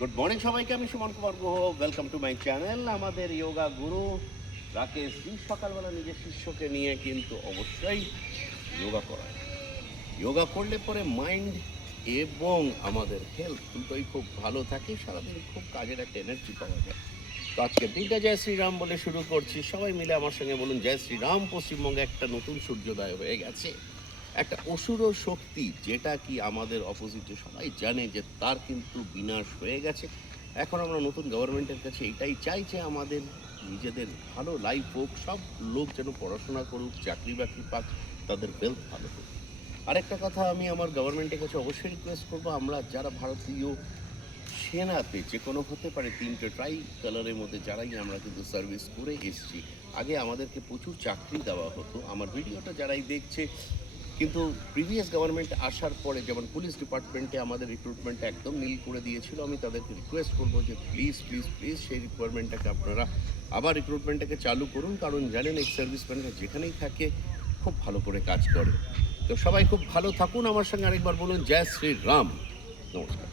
Good morning সবাইকে, আমি Suman Kumar Guha. Welcome to my channel. আমাদের যোগা গুরু রাকেশ জি সকালবেলা নিজের শিষ্যকে নিয়ে কিন্তু অবশ্যই যোগা করায়। যোগা করলে পরে মাইন্ড এবং আমাদের হেলথ দুটোই খুব ভালো থাকে, সারাদিন খুব কাজের একটা এনার্জি পাওয়া যায়। তো আজকের দিনটা জয় শ্রীরাম বলে শুরু করছি। সবাই মিলে আমার সঙ্গে বলুন জয় শ্রীরাম। পশ্চিমবঙ্গে একটা নতুন সূর্যোদয় হয়ে গেছে, একটা অসুর শক্তি যেটা কি আমাদের অপোজিটে সবাই জানে যে তার কিন্তু বিনাশ হয়ে গেছে। এখন আমরা নতুন গভর্নমেন্টের কাছে এটাই চাই যে আমাদের নিজেদের ভালো লাইফ হোক, সব লোক যেন পড়াশোনা করুক, চাকরি বাকরি পাক, তাদের হেলথ ভালো হোক। আরেকটা কথা আমি আমার গভর্নমেন্টের কাছে অবশ্যই রিকোয়েস্ট করবো, আমরা যারা ভারতীয় সেনাতে যে কোনো হতে পারে, তিনটে ট্রাই কালারের মধ্যে যারাই আমরা কিন্তু সার্ভিস করে এসছি, আগে আমাদেরকে প্রচুর চাকরি দেওয়া হতো। আমার ভিডিওটা যারাই দেখছে, কিন্তু প্রিভিয়াস গভর্নমেন্ট আসার পরে যেমন পুলিশ ডিপার্টমেন্টে আমাদের রিক্রুটমেন্টটা একদম নীল করে দিয়েছিল। আমি তাদেরকে রিকোয়েস্ট করবো যে প্লিজ প্লিজ প্লিজ সেই রিকোয়ারমেন্টটাকে আপনারা আবার রিক্রুটমেন্টটাকে চালু করুন, কারণ জানেন এক্স সার্ভিসম্যানরা যেখানেই থাকে খুব ভালো করে কাজ করে। তো সবাই খুব ভালো থাকুন। আমার সঙ্গে আরেকবার বলুন জয় শ্রী রাম। নমস্কার।